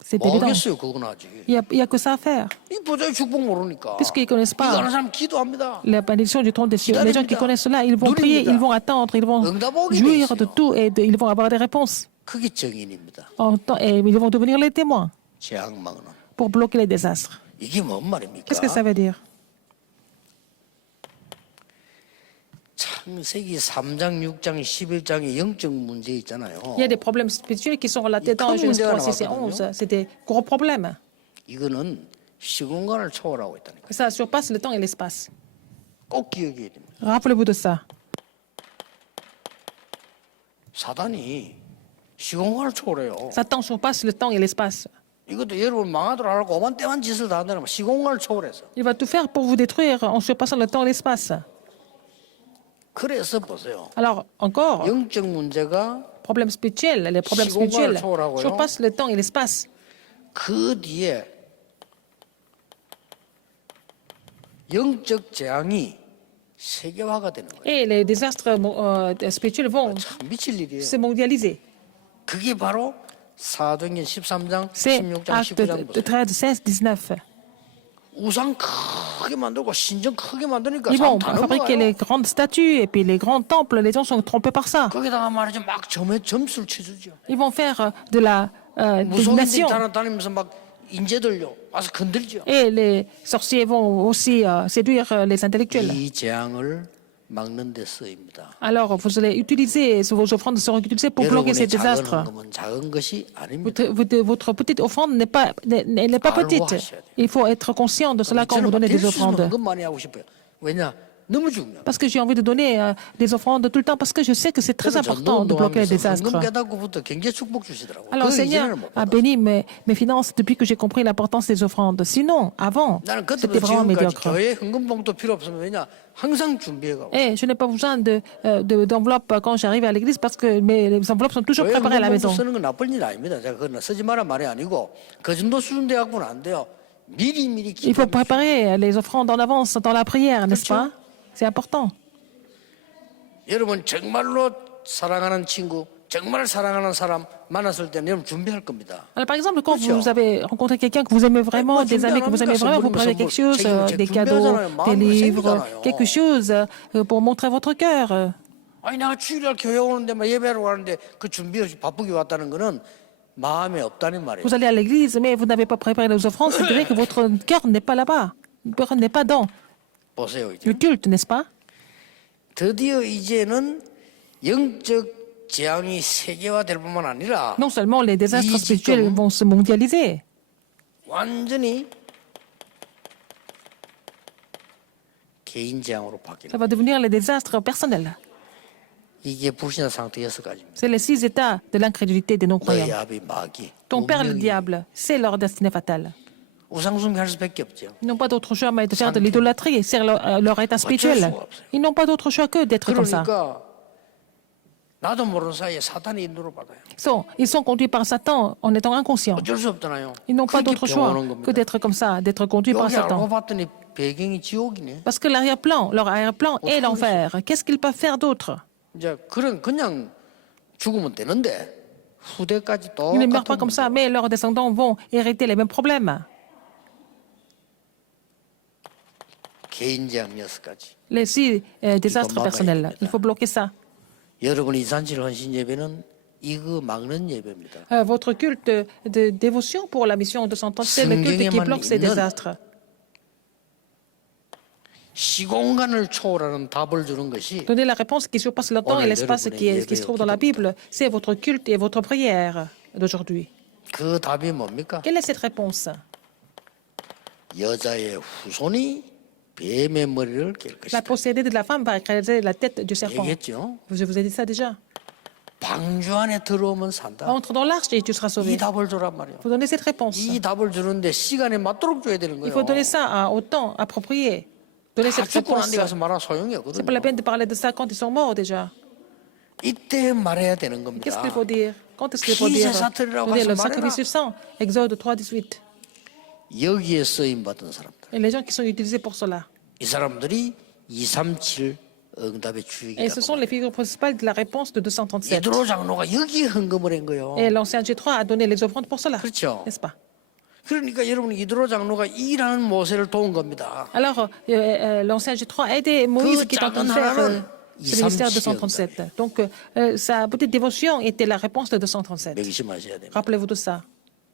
C'est évident. 뭐겠어요, 그건 아직. Il n'y a que ça à faire. 이 보좌의 축복 모르니까. Puisqu'ils ne connaissent 이거 pas 하는 사람 기도합니다. la bénédiction du trône des cieux. Les gens qui connaissent cela, ils vont 누립니다. prier, ils vont attendre, ils vont 응답 오게 돼 jouir de 있어요. tout et ils vont avoir des réponses. 그게 정인입니다. Et ils vont devenir les témoins 재앙 막는. pour bloquer les désastres. 이게 뭔 말입니까? Qu'est-ce que ça veut dire? 창세기 3장, 6장, 11장의 영적 문제 있잖아요. Il y a des problèmes spirituels qui sont relatés dans 큰 Genèse 문제가 3, 6 et 11. C'est des gros problèmes. 이거는 시공간을 초월하고 있다니까. Ça surpasse le temps et l'espace. 꼭 기억해야 됩니다. Rappelez-vous de ça. 사단이 시공간을 초월해요. Satan surpasse le temps et l'espace. 이것도 여러분 망하도록 하고 오만 때만 짓을 다 한다면 시공간을 초월해서. Il va tout faire pour vous détruire en surpassant le temps et l'espace. 그래서 보세요. Alors, encore, 영적 문제가 problème spirituel, les problèmes 시공간을 spirituels 초월하고요. surpassent le temps et l'espace. 그 뒤에 영적 재앙이 세계화가 되는 거예요. Et les désastres spirituels vont 참 미칠 일이에요. se mondialiser. 그게 바로 사도행전 13장, C'est 16장, acte 19장 보세요. 13, 16, 19. 우상 크게 만들고 신전 크게 만드니까 Ils vont 사람 다 fabriquer 넘어가요. les grandes statues et puis les grands temples. Les gens sont trompés par ça. 거기다가 말이죠 막 점수를 쳐주죠. Ils vont faire de la 무속인들이 divination. 다니면서 막 인재들요 와서 건들죠. Et les sorciers vont aussi séduire les intellectuels. 이 재앙을 막는 데 쓰입니다. Alors, vous allez utiliser, vos offrandes seront utilisées pour bloquer ces 여러분의 작은 désastres. 헌금은 작은 것이 아닙니다. Votre petite offrande n'est pas petite. Il faut être conscient de cela quand vous donnez des 될수 있으면 offrandes. 헌금 많이 하고 싶어요. 왜냐? 너무 중요해요. Parce que j'ai envie de donner des offrandes tout le temps, parce que je sais que c'est très important de bloquer les désastres. 헌금 깨닫고부터 굉장히 축복 주시더라고요. Alors, 그 Seigneur 이전에는 못 a 받아요. béni mes finances depuis que j'ai compris l'importance des offrandes. Sinon, avant, 나는 c'était 그때부터 vraiment 지금까지 médiocre. 교회 헌금 봉투 필요 없으면 왜냐? 항상 준비해가고. Et je n'ai pas besoin d'enveloppe quand j'arrive à l'église parce que les enveloppes sont toujours 교회 préparées à la 헌금 maison. 봉투 쓰는 건 나쁜 일 아닙니다. 제가 그건 쓰지 마라 말이 아니고 그 정도 수준 돼갖고는 안 돼요. 미리 Il faut 기도하십시오. préparer les offrandes en avance dans la prière, n'est-ce pas? C'est important. 여러분 정말로 사랑하는 친구, 정말 사랑하는 사람 만났을 때는 여러분 준비할 겁니다. Alors, par exemple, quand Kırçıyor. vous avez rencontré quelqu'un que vous aimez vraiment, des amis que vous aimez vraiment, vous prenez quelque chose, des cadeaux, des livres, quelque chose pour montrer votre cœur. 아니 내가 주일날 교회 오는데 막 예배하러 가는데 그 준비 없이 바쁘게 왔다는 거는 마음에 없다는 말이에요. Vous allez à l'église, mais vous n'avez pas préparé les offrandes, c'est vrai que votre cœur n'est pas là-bas, n'est pas dans 보세요 이제 le culte, n'est-ce pas? 드디어 이제는 영적 재앙이 세계화될 뿐만 아니라 Non seulement les désastres 이 spirituels 지금 vont se mondialiser, 완전히 개인 재앙으로 바뀌는 ça va devenir les désastres personnels. 이게 불신의 상태 6가지입니다. C'est les 6 états de l'incrédulité des 너희 non-croyants. 아비 마귀, Ton père, le 운명이 diable, c'est leur destinée fatale. 우상숭배할 수밖에 없죠. Ils n'ont pas d'autre choix mais de faire de l'idolâtrie, c'est leur état spirituel. Ils n'ont pas d'autre choix que d'être comme ça. 그러니까 나도 모르는 사이에 사탄이 인도를 받아요. Ils sont conduits par Satan en étant inconscients. 어쩔 수 없잖아요. Ils n'ont pas 그렇게 d'autre choix 병오는 que 겁니다. d'être comme ça, d'être conduits par 여기 알고 Satan. 봤더니 배경이 지옥이네. Parce que leur arrière-plan est l'enfer. Qu'est-ce qu'ils peuvent faire d'autre? 이제 그냥 죽으면 되는데 후대까지 Ils ne meurent pas 똑같은 comme ça, mais leurs descendants vont hériter les mêmes problèmes. 개인 재앙 6가지. Les 6 désastres personnels. Il faut bloquer ça. 여러분이 이산실 헌신 예배는 이거 막는 예배입니다. Votre culte de dévotion pour la mission de c'est le culte qui bloque ces désastres. 시공간을 초월하는 답을 주는 것이 Donner la réponse qui surpasse le temps et l'espace qui se trouve dans la Bible, c'est votre culte et votre prière d'aujourd'hui. 그 답이 뭡니까? Quelle est cette réponse? 여자의 후손이 뱀의 머리를 깰 La 것이다. possédée de la femme va écraser la tête du serpent. 얘기했죠. Je vous ai dit ça déjà. 방주 안에 들어오면 산다. Entre dans l'arche et tu seras sauvé. 이 Il 답을 주란 말이에요. faut donner cette réponse. 이 답을 주는데 시간에 맞도록 줘야 되는 Il 거예요. faut donner ça au temps approprié. Donner 다 cette 죽고 난 réponse. 데 가서 말하면 소용이 C'est pas la 없거든요. peine de parler de ça quand ils sont morts déjà. 이때 말해야 되는 겁니다. Qu'est-ce qu'il faut dire? Quand est-ce qu'il faut 피제 dire? 사틀이라고 Donner 가서 le 말해라. sacrifice du sang. Exode 3, 18. 여기에 쓰임 받은 사람들. Et les gens qui sont utilisés pour cela. 이 사람들이 237 응답의 Et ce sont 주역이라고. les figures principales de la réponse de 237. 예드로 장로가 여기에 헌금을 한 거예요. Et l'ancien G3 a donné les offrandes pour cela. 그렇죠. N'est-ce pas? 그러니까 여러분 이드로 장로가 일하는 모세를 도운 겁니다. Alors, l'ancien G3 a aidé Moïse qui est en train de faire ce ministère de 237. 237. Donc, sa petite dévotion était la réponse de 237. 명심하셔야 됩니다. Rappelez-vous de ça.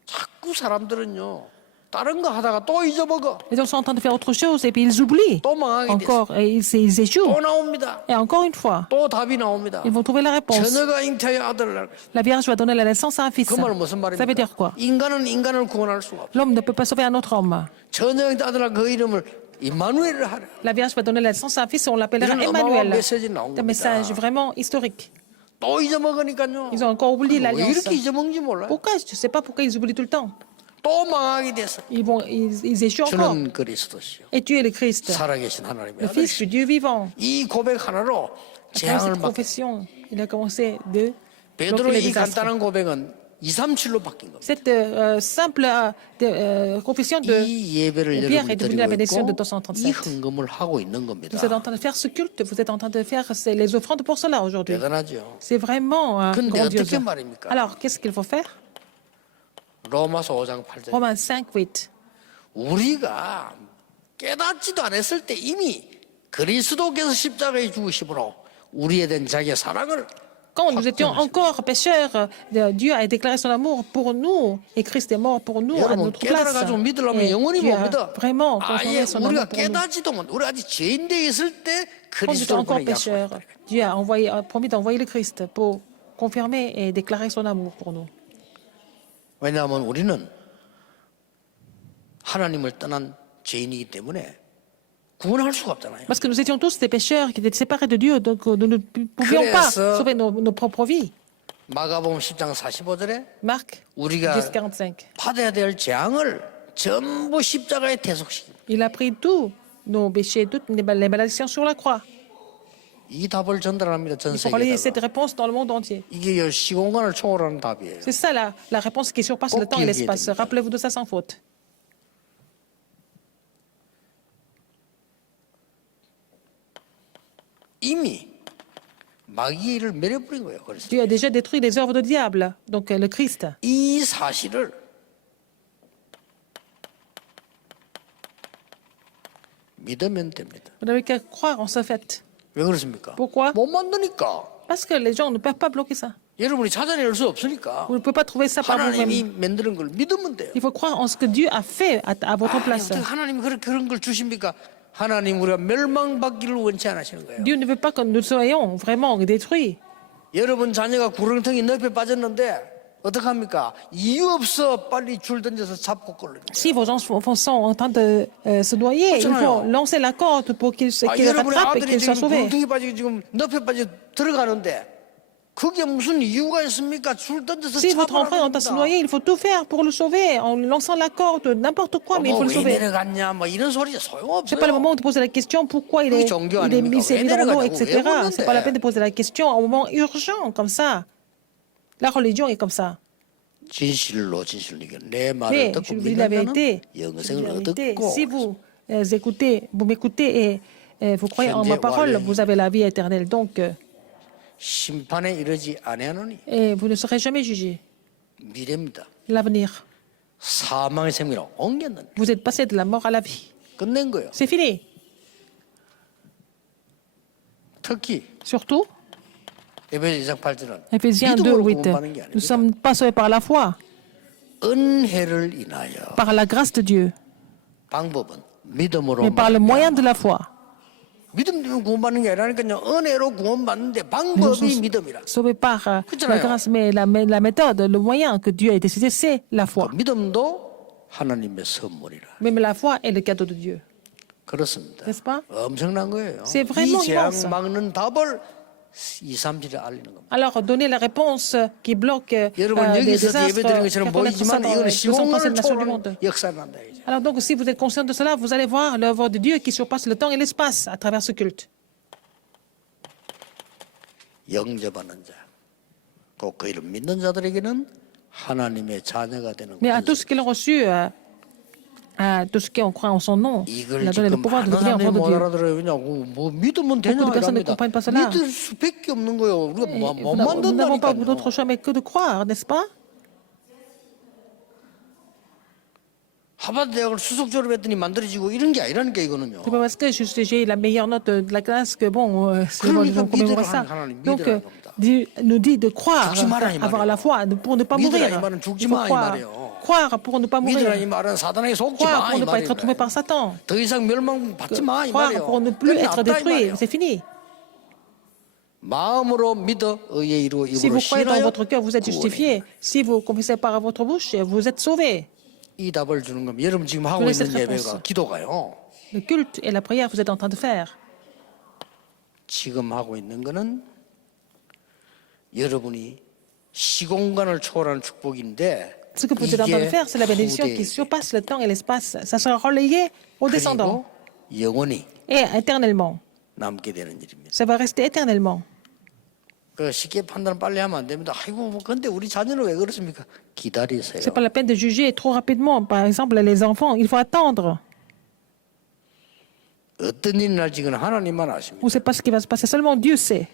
자꾸 사람들은요. 다른 거 하다가 또 잊어먹어. Les gens sont en train de faire autre chose et puis ils oublient 또 망하게 됐어. encore et ils échouent. 또 나옵니다. Et encore une fois, 또 답이 나옵니다. ils vont trouver la réponse. 처녀가 잉태하여 아들을 낳을 것이다. La Vierge va donner la naissance à un fils. 그 말은 무슨 Ça veut dire 말입니까? quoi? 인간은 인간을 구원할 수가 없어. L'homme ne peut pas sauver un autre homme. 처녀 아들을 그 이름을 임마누엘을 하라. La Vierge va donner la naissance à un fils et on l'appellera 이런 Emmanuel. 어마어마한 메시지 나온 C'est un message 겁니다. vraiment historique. 또 잊어먹으니까요. Ils ont encore oublié 왜 l'alliance. 이렇게 잊어먹는지 몰라요. Pourquoi? Je ne sais pas pourquoi ils oublient tout le temps. 또 망하게 돼서 Ils échouent encore. 주는 그리스도시요. Et tu es le Christ, 살아계신 하나님의 le Fils 아들이시요. du Dieu vivant. 이 고백 하나로 Après 재앙을 cette 막 confession, il a commencé de bloquer 베드로의 les 이 désastres. 간단한 고백은 237로 바뀐 겁니다. Cette simple confession de 이 예배를 Pierre 여러분이 est devenue la 드리고 bénédiction de 있고 이 237. 헌금을 하고 있는 겁니다. Vous êtes en train de faire ce culte, vous êtes en train de faire les offrandes pour cela aujourd'hui. 대단하죠. C'est vraiment 근데 grandiose. 어떻게 말입니까? Alors, qu'est-ce qu'il faut faire? 로마서 5장 8절. Romains 5, 8. 우리가 깨닫지도 않았을 때 이미 그리스도께서 십자가에 죽으심으로 우리에 대한 자기의 사랑을 Quand nous étions encore pécheurs, Dieu a déclaré son amour pour nous et Christ est mort pour nous à 여러분 notre place. 깨달아가지고 믿으려면 Et 영원히 Dieu 못 a 믿어. vraiment 아예 confirmé son 우리가 amour pour nous. 깨닫지도 못. 우리 아직 죄인되어 있을 때 Quand nous étions 그리스도를 encore 보내 pécheurs, 약속했다. Dieu a promis d'envoyer le Christ pour confirmer et déclarer son amour pour nous. 왜냐하면 우리는 하나님을 떠난 죄인이기 때문에 구원할 수가 없잖아요. Parce que nous étions tous des pécheurs qui étaient séparés de Dieu, donc nous ne pouvions pas 그래서 sauver nos propres vies. 마가복음 10장 45절에 Marc 우리가 10,45. 받아야 될 재앙을 전부 십자가에 대속시킵니다. Il a pris tous nos péchés, toutes les malédictions sur la croix. 이 답을 전달합니다. 전 Il faut relayer cette 세계에다가. réponse dans le monde entier. 이게 시공간을 초월하는 답이에요. C'est ça la réponse qui surpasse le temps et l'espace. Rappelez-vous de ça sans faute. 이미 마귀를 매려버린 거예요. 그래서 Dieu a déjà détruit les œuvres du diable, donc le Christ. 이 사실을 믿으면 됩니다. Vous n'avez qu'à croire en ce fait. 왜 그렇습니까? Pourquoi? 못 만드니까. Parce que les gens ne peuvent pas bloquer ça. 여러분이 찾아낼 수 없으니까 Vous ne pouvez pas trouver ça par 하나님이 vous-même. 만드는 걸 믿으면 돼요. Il faut croire en ce que Dieu a fait à votre place. 어떻게 하나님이 그런 걸 주십니까? 하나님 우리가 멸망받기를 원치 않으시는 거예요. Dieu ne veut pas que nous soyons vraiment détruits. 여러분 자녀가 구렁텅이 늪에 빠졌는데 어떡합니까? 이유 없어 빨리 줄 던져서 잡고 끌어요. Si vos enfants sont en train de se noyer, il faut lancer la corde pour qu'ils 여러분의 rattrapent et 아들이 qu'ils soient 지금 sauvés. 구렁텅이 빠지고 지금 늪에 빠져 들어가는데 그게 무슨 이유가 있습니까? 줄 던져서 Si votre enfant est en train de se 잡아라. noyer, il faut tout faire pour le sauver, en lançant la corde, n'importe quoi, mais il faut le 왜 sauver. 내려갔냐 뭐 이런 소리 C'est pas le 소용없어요. moment de poser la question pourquoi il est mis dans l'eau, etc. C'est pas la peine de poser la question au moment urgent comme ça. La religion est comme ça. 진실로 이겨. 내 말을 Mais 듣고 je vous dis la 믿는 vérité. 자는 Je vous dis la 영생을 vérité. 얻고 Si vous m'écoutez et vous croyez en ma parole, vous avez la vie éternelle. Donc, 심판에 이르지 아니하노니 et vous ne serez jamais jugé. 미래입니다. L'avenir. 사망의 생명으로 옮겼는 Vous êtes passé de la mort à la vie. 끝낸 거예요. C'est fini. 특히 Surtout, 에베소서 2장 8절은 Éphésiens 2, 믿음으로 8. 구원받는 게 Nous 아닙니다. ne sommes pas sauvés par la foi, 은혜를 인하여 par la grâce de Dieu, 방법은 믿음으로 mais par le moyen de la foi. 믿음 때문에 구원받는 게 아니라니까요. 은혜로 구원받는데 방법이 믿음이라. Sauvés par la 그렇잖아요. grâce, mais la méthode, le moyen que Dieu a décidé, c'est la foi. 믿음도 하나님의 선물이라. Même la foi est le cadeau de Dieu. 그렇습니다. N'est-ce pas? 엄청난 거예요. C'est vraiment 이 재앙 immense. 막는 답을 2, 3절에 알리는 겁니다. Alors, donner la réponse qui bloque 여러분 des 여기서 désastres, 예배 드리는 것처럼 faire connaître ça 보이지만 dans 이거는 237 시공을 nations du 초월하는 monde. 역사를 한다 이제. Alors donc, si vous êtes conscient de cela, vous allez voir l'œuvre de Dieu qui surpasse le temps et l'espace à travers ce culte. 영접하는 자, 꼭 그 이름 믿는 자들에게는 하나님의 자녀가 되는 Mais à 권세. tous ceux qui l'ont reçu, à tous ceux qui ont cru en son nom, il 이걸 a donné le 지금 pouvoir de 많은 devenir 사람들이 enfant de 못 Dieu. 알아들어요. 왜냐고 뭐 믿으면 되냐 Beaucoup de personnes ne 이랍니다. comprennent pas cela. 믿을 수밖에 없는 거예요. 우리가 Et 못 nous n'avons pas d'autre 만든다니까요. choix mais que de croire, n'est-ce pas? 하버드 대학을 수석 졸업했더니 만들어지고 이런 게 아니라니까 이거는요. C'est pas parce que j'ai la meilleure note de la classe que bon, c'est bon, 그러니까 ils vont commémorer 믿으라 ça. 하는 하나님, Donc, 믿으라는 겁니다. Dieu nous dit de croire, 죽지 마라, 이 avoir 말이에요. la foi pour ne pas 믿으라, mourir. 이 말은 죽지 Il faut 마, 이 croire, 말이에요. croire pour ne pas 믿으라 이 mourir. 말은 사단에게 속지 Croire 마 pour 이 ne pas être trompé 말이에요. par Satan. 더 이상 멸망받지 마 이 Croire 말이에요. pour ne plus être 끝났다 이 détruit. 말이에요. C'est fini. 마음으로 믿어 의에 이루어 Si 입으로 vous croyez dans 신하여 votre cœur, vous êtes justifié. Si vous confessez par votre bouche, vous êtes sauvé. 이 답을 주는 겁니다. 여러분 지금 하고 그래, 있는 cette 예배가 réponse. 기도가요. Le culte et la prière, vous êtes en train de faire. 지금 하고 있는 거는 여러분이 시공간을 초월하는 축복인데 Ce que vous êtes en train de 이게 faire, c'est la bénédiction qui 후대에게 surpasse le temps et l'espace. Ça sera relayé aux descendants 그리고 영원히 et éternellement. 남게 되는 일입니다. Ça va rester éternellement. 그 쉽게 판단 빨리 하면 안 됩니다. 아이고 뭐 근데 우리 자녀는 왜 그렇습니까? 기다리세요. C'est pas la peine de juger trop rapidement. Par exemple, les enfants, il faut attendre. 어떤 일이 날지는 하나님만 On 아십니다. ne sait pas ce qui va se passer. Seulement Dieu sait.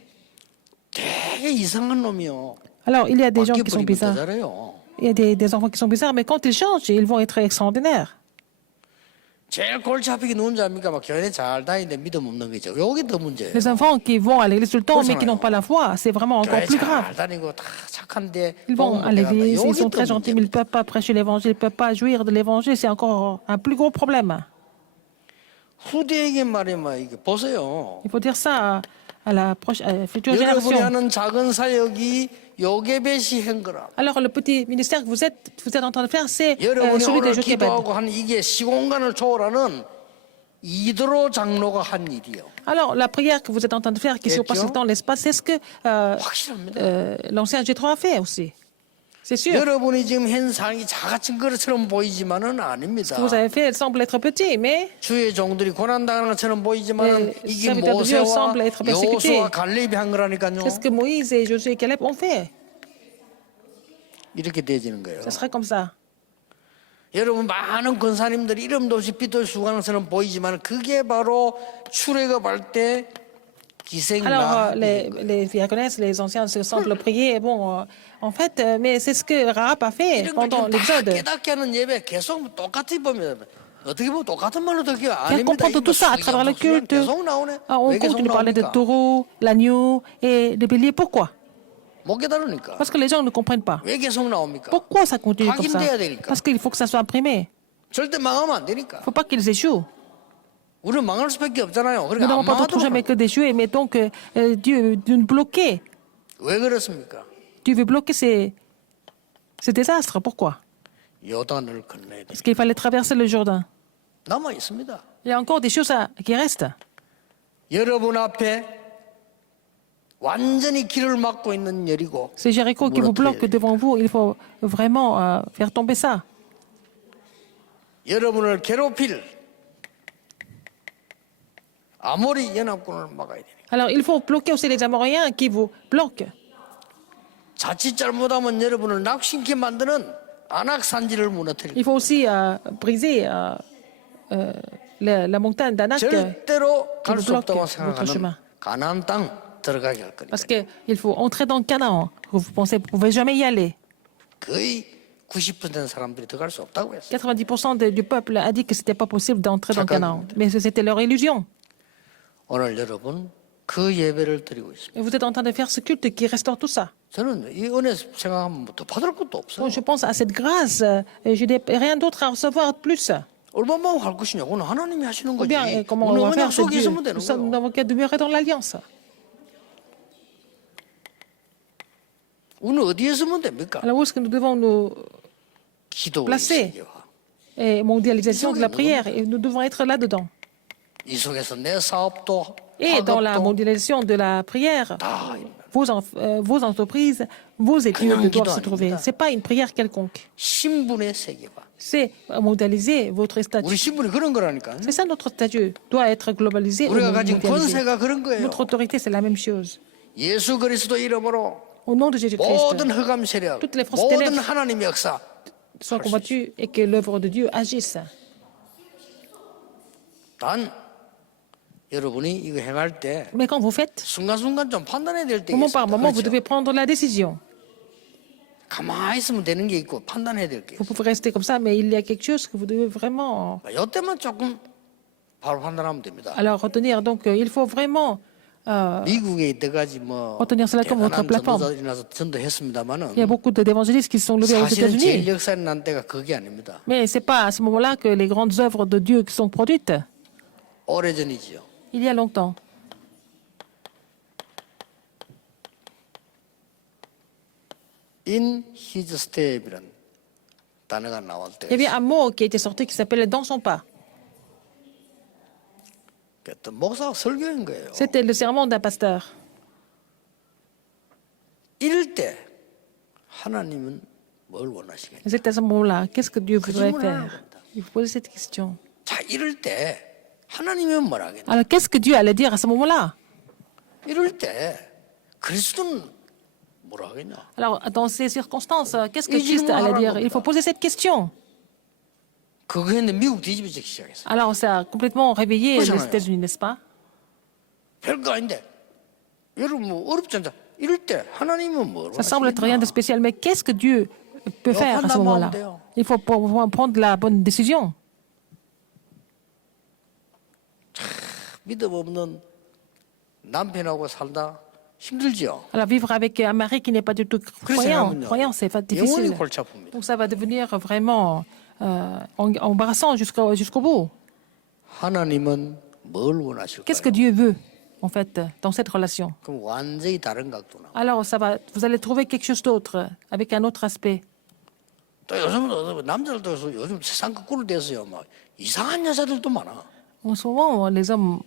되게 이상한 놈이요. Alors, il y a des gens 바뀌어 qui sont 버리면 bizarres. 되잖아요. Il y a des enfants qui sont bizarres, mais quand ils changent, ils vont être extraordinaires. 제일 골치 아프게 누운 자입니까? 막 교회 잘 다니는데 믿음 없는 거죠. 여기 더 문제예요. Les enfants qui vont à l'église tout le temps, mais qui n'ont pas la foi, c'est vraiment encore 교회 plus grave. 잘 다니고 다 착한데 Ils vont à 복음 못 l'église, 해간다. ils sont 여기 très 더 gentils, mais ils ne 문제입니다. peuvent pas prêcher l'évangile, ils ne peuvent pas jouir de l'évangile. C'est encore un plus gros problème. 후대에게 말이면 이게 보세요. Il faut dire ça à la future 여러분이 génération. 하는 작은 사역이 요게벳이 한 거라. Alors, le petit ministère que vous êtes en train de faire, c'est 여러분이 celui de 오늘 Jochebed. 기도하고 하는 이게 시공간을 초월하는 이드로 장로가 한 일이요. Alors, la prière que vous êtes en train de faire, qui surpasse le temps et l'espace, c'est ce que 확실합니다. l'ancien Jétro a fait aussi. C'est sûr. 여러분이 지금 현 상이 작아진 것처럼 보이지만은 아닙니다. Ce que vous avez fait semble être petit, mais 주의 종들이 고난당하는 것처럼 보이지만은 네, 이게 serviteurs de Dieu 모세와 semblent être persécutés. 여호수아 갈렙이 한 거라니까요. c'est ce que Moïse et Josué et Caleb ont fait. 이렇게 되어지는 거예요. Ça serait comme ça. 여러분 많은 권사님들이 이름도 없이 빛을 수고하는 것처럼 보이지만 그게 바로 출애굽할 때 기생 Alors, 라합이 les diaconesses, les anciens se semblent prier. Bon, en fait, mais c'est ce que Rahab a fait 이런 pendant 걸다 l'Exode. 깨닫게 하는 예배 계속 똑같이 보면 어떻게 보면 똑같은 말로 듣기가 Faire 아닙니다. comprendre tout ça à travers le culte. 계속 나오네. On 왜 계속 continue de parler de 나옵니까? taureau, l'agneau et des béliers. Pourquoi? 못 깨달으니까. Parce que les gens ne comprennent pas. 왜 계속 나옵니까? Pourquoi ça continue comme ça? 확인돼야 되니까. Parce qu'il faut que ça soit imprimé. 절대 망하면 안 Il 되니까. ne faut pas qu'ils échouent. 우리는 망할 수밖에 없잖아요. Nous 그러니까 n'avons 안 pas d'autre 망하도록 jamais 하는 que d'échouer, mais donc Dieu de nous bloquer. 왜 그렇습니까? Dieu veut bloquer ces désastres. Pourquoi? 요단을 건너야 돼. Parce qu'il fallait traverser le Jourdain. 남아 있습니다. Il y a encore des choses qui restent. 여러분 앞에 완전히 길을 막고 있는 여리고 C'est Jéricho qui vous bloque devant vous. Il faut vraiment faire tomber ça. 여러분을 괴롭힐 아모리 연합군을 막아야 되니까. Alors, il faut bloquer aussi les Amoréens qui vous bloquent. 자칫 잘못하면 여러분을 낙심케 만드는 안악산지를 무너뜨리고 Il faut aussi briser la montagne d'Anak 절대로 qui 갈 vous 수 bloque 없다고 votre 생각하는 chemin. 가나안 땅 들어가게 할 거니까. Parce qu'il faut entrer dans le Canaan. Vous pensez que vous ne pouvez jamais y aller. 거의 90% 사람들이 들어갈 수 없다고 했어요. 90% du peuple a dit que ce n'était pas possible d'entrer dans le Canaan. Mais c'était leur illusion. 오늘 여러분 그 예배를 드리고 있습니다. Et vous êtes en train de faire ce culte qui restaure tout ça. 저는 이 은혜 생각하면 더 받을 것도 없어요. Donc, je pense à cette grâce. Je n'ai rien d'autre à recevoir de plus. 얼마나 할 것이냐? 그건 하나님이 하시는 Ou 거지. bien, comment on 우리는 va 그냥 faire, c'est 속에 Dieu. 있으면 되는 Nous 거예요. n'avons qu'à demeurer dans l'alliance. 우리는 어디에 있으면 됩니까? Alors, où est-ce que nous devons nous 기도의 placer? 세계화. Et mondialisation de la prière. Et nous devons être là-dedans. 이 속에서 내 사업도 Et dans la 학업도 mondialisation de la prière, 다 vos entreprises, vos études doivent se trouver. Ce n'est pas une prière quelconque. 신분의 세계화. C'est mondialiser votre 우리 statut. 신분이 그런 거라니까. C'est ça notre statut. Doit être globalisé ou 우리가 가진 mondialisé. 권세가 그런 거예요. Notre autorité, c'est la même chose. 예수 그리스도 이름으로 Au nom de Jésus-Christ, 모든 흑암 세력, Toutes les forces 모든 ténèbres. 하나님의 역사. soient combattus et que l'œuvre de Dieu agisse. 단 여러분이 이거 행할 때 Mais quand vous faites, 순간순간 좀 판단해야 될 때가 moment par 있습니다. moment, vous 그렇죠? devez prendre la décision. 가만히 있으면 되는 게 있고 판단해야 될 게 Vous 있어요. pouvez rester comme ça, mais il y a quelque chose que vous devez vraiment 이때만 조금 바로 판단하면 됩니다. alors retenir. Donc, il faut vraiment 미국에 이때까지 뭐 retenir cela comme votre 대단한 plateforme. 전도자들이나서 전도했습니다만은 Il y a beaucoup d'évangélistes qui se sont levés aux 사실은 제일 États-Unis. 역사에 난 때가 그게 아닙니다. Mais ce n'est pas à ce moment-là que les grandes œuvres de Dieu sont produites. 오래전이지요. Il y a longtemps. In his step이란 단어가 나올 때 Il y avait un mot qui était sorti qui s'appelait dans son pas. 어떤 목사가 설교인 거예요. C'était le sermon d'un pasteur. 이럴 때 하나님은 뭘 원하시겠냐? C'est à ce moment-là, qu'est-ce que Dieu voudrait 질문을 faire? 하는 겁니다. Il faut poser cette question. 자, 이럴 때 하나님은 뭘 하겠냐? Alors, qu'est-ce que Dieu allait dire à ce moment-là? 이럴 때 그리스도는 뭘 하겠냐? Alors, dans ces circonstances, qu'est-ce que Et Christ dis-moi, allait dire? Harold. Il faut poser cette question. 그거 했는데 미국 뒤집어지기 시작했어요. Alors, ça a complètement réveillé les 그렇잖아요. États-Unis, n'est-ce pas? 별거 아닌데 여러분 뭐 어렵지 않다. 이럴 때 하나님은 뭘 Ça semble être rien de 원하시겠냐? spécial, mais qu'est-ce que Dieu peut faire à ce moment-là? Il faut pouvoir prendre la bonne décision. 믿음 없는 남편하고 살다 힘들지요. Alors, vivre avec un mari qui n'est pas du tout croyant, c'est pas 영원히 difficile. 골치 아픕니다. Donc, ça va devenir vraiment embarrassant jusqu'au bout. 하나님은 뭘 원하실까요? Qu'est-ce que Dieu veut, en fait, dans cette relation? 그럼 완전히 다른 각도 나와. Alors, vous allez trouver quelque chose d'autre, avec un autre aspect. 또 요즘은 남자들도 요즘 세상 거꾸로 돼서요. 막 이상한 여자들도 많아. En ce moment, les hommes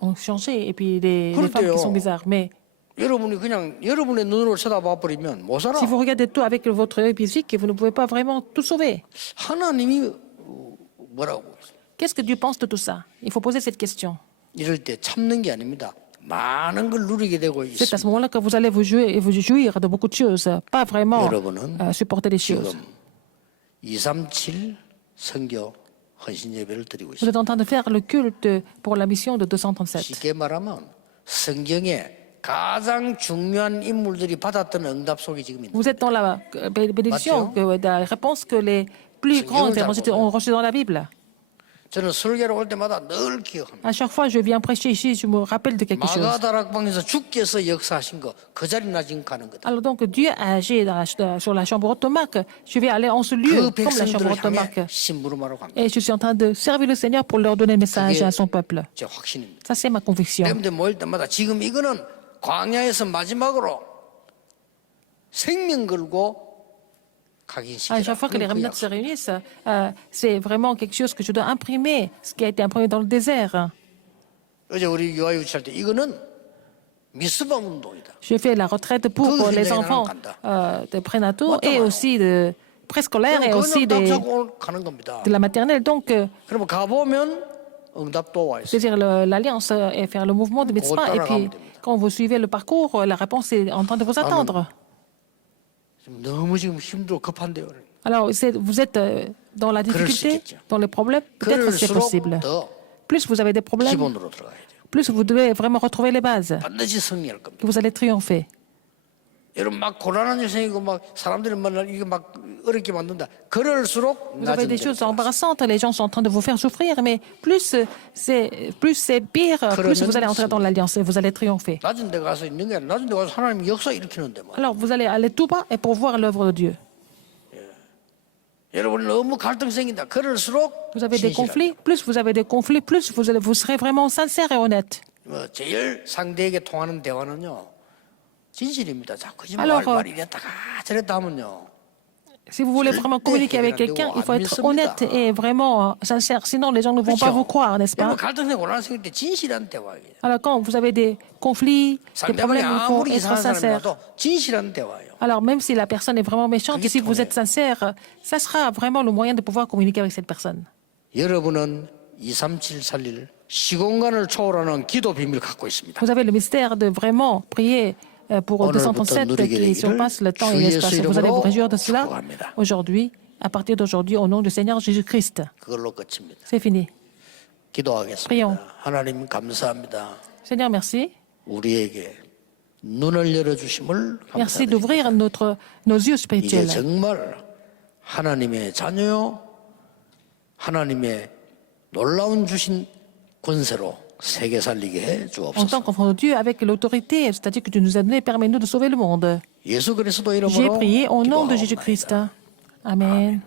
ont changé, et puis les femmes 그렇대요. qui sont bizarres. Mais 여러분이 그냥 여러분의 눈으로 쳐다봐 버리면 못 살아. si vous regardez tout avec votre œil physique, vous ne pouvez pas vraiment tout sauver. 하나님이 뭐라고? Qu'est-ce que Dieu pense de tout ça? Il faut poser cette question. 이럴 때 참는 게 아닙니다. 많은 걸 누리게 되고 C'est à ce 있습니다. moment-là que vous allez vous jouir de beaucoup de choses, pas vraiment 여러분은 supporter les choses. 지금 237 선교 헌신 예배를 드리고 Vous 있습니다. êtes en train de faire le culte pour la mission de 237. 쉽게 말하면 성경에 가장 중요한 인물들이 받았던 응답 속에 지금 있는 Vous êtes dans la bénédiction, la réponse que les plus grands évangélistes ont reçue dans la Bible. 저는 설교를 올 때마다 늘 기억합니다. À chaque fois que je viens prêcher ici, je me rappelle de quelque chose. 마가다락방에서 주께서 역사하신 거 그 자리 나 지금 가는 거다. Alors donc Dieu a agi sur la chambre automaque. Je vais aller en ce lieu 그 comme la chambre 백성들을 automaque. 향해 심부름하러 갑니다. Et je suis en train de servir le Seigneur pour leur donner le message à son peuple. 제 확신입니다. Ça, c'est ma conviction. 여러분들 모일 때마다 지금 이거는 광야에서 마지막으로 생명 걸고 À chaque fois que les remnants se réunissent, c'est vraiment quelque chose que je dois imprimer, ce qui a été imprimé dans le désert. 어제 우리 유아 유치할 때 이거는 미스바 운동이다. Je fais la retraite pour les enfants de prénataux et aussi de préscolaires et aussi 가는 겁니다. de la maternelle. Donc, 그러면 가보면 응답도 와 있어요. c'est-à-dire l'alliance et faire le mouvement de Mitzvah. Et puis, quand vous suivez le parcours, la réponse est en train de vous attendre. 너무 지금 힘들고 급한데요. Alors, vous êtes dans la difficulté, dans les problèmes, peut-être c'est possible. 더 Plus vous avez des problèmes, 기본으로 들어가야 돼요. plus vous devez vraiment retrouver les bases, 반드시 승리할 겁니다. que vous allez triompher. 여러분 막 고난한 인생이고 막 사람들이 만날 이게 막 어렵게 만든다. 그럴수록 Vous avez 낮은 des 데로 choses 들어가세요. embarrassantes, les gens sont en train de vous faire souffrir, mais plus c'est pire, plus vous allez entrer dans l'alliance et vous allez triompher. 낮은 데 가서 있는 게 아니라 낮은 데 가서 하나님 역사 일으키는데 뭐. Alors vous allez aller tout bas et pour voir l'œuvre de Dieu. 여러분 너무 갈등 생긴다. 그럴수록 Vous avez des 진실하다. conflits, plus vous avez des conflits, plus vous serez vraiment sincère et honnête. 뭐 제일 상대에게 통하는 대화는요. 진실입니다. 자, 거짓말 Alors, 말 이랬다가 저랬다 하면요. Si vous voulez vraiment communiquer avec quelqu'un, il faut être honnête et vraiment sincère. Sinon, les gens ne vont pas vous croire, n'est-ce pas? 여러분 갈등 생기고 고난 생길 때 진실한 대화예요. Alors, quand vous avez des conflits, des 상대방이 problèmes, il faut 아무리 être 이상한 sincère. 사람이라도 진실한 대화예요. Alors, même si la personne est vraiment méchante, si vous êtes sincère, ça sera vraiment le moyen de pouvoir communiquer avec cette personne. 여러분은 237 살릴 시공간을 초월하는 기도 비밀을 갖고 있습니다. Vous avez le mystère de vraiment prier pour 237 qui surpasse le temps et l'espace. Vous allez vous réjouir de cela aujourd'hui, à partir d'aujourd'hui, au nom du Seigneur Jésus-Christ. 그걸로 끝입니다. C'est fini. 기도하겠습니다. Prions. 하나님 감사합니다. Seigneur, merci. 우리에게 눈을 열어주심을 Merci 감사드립니다. d'ouvrir nos yeux 이게 spirituels. 정말 하나님의 자녀요, 하나님의 놀라운 주신 권세로 세계 살리게 해 En 주옵소서. tant qu'enfant de Dieu, avec l'autorité, c'est-à-dire que tu nous as donné, permets-nous de sauver le monde. 예수 그리스도 J'ai 이름으로 prié au nom de 기도하옵나이다. Jésus-Christ. Amen.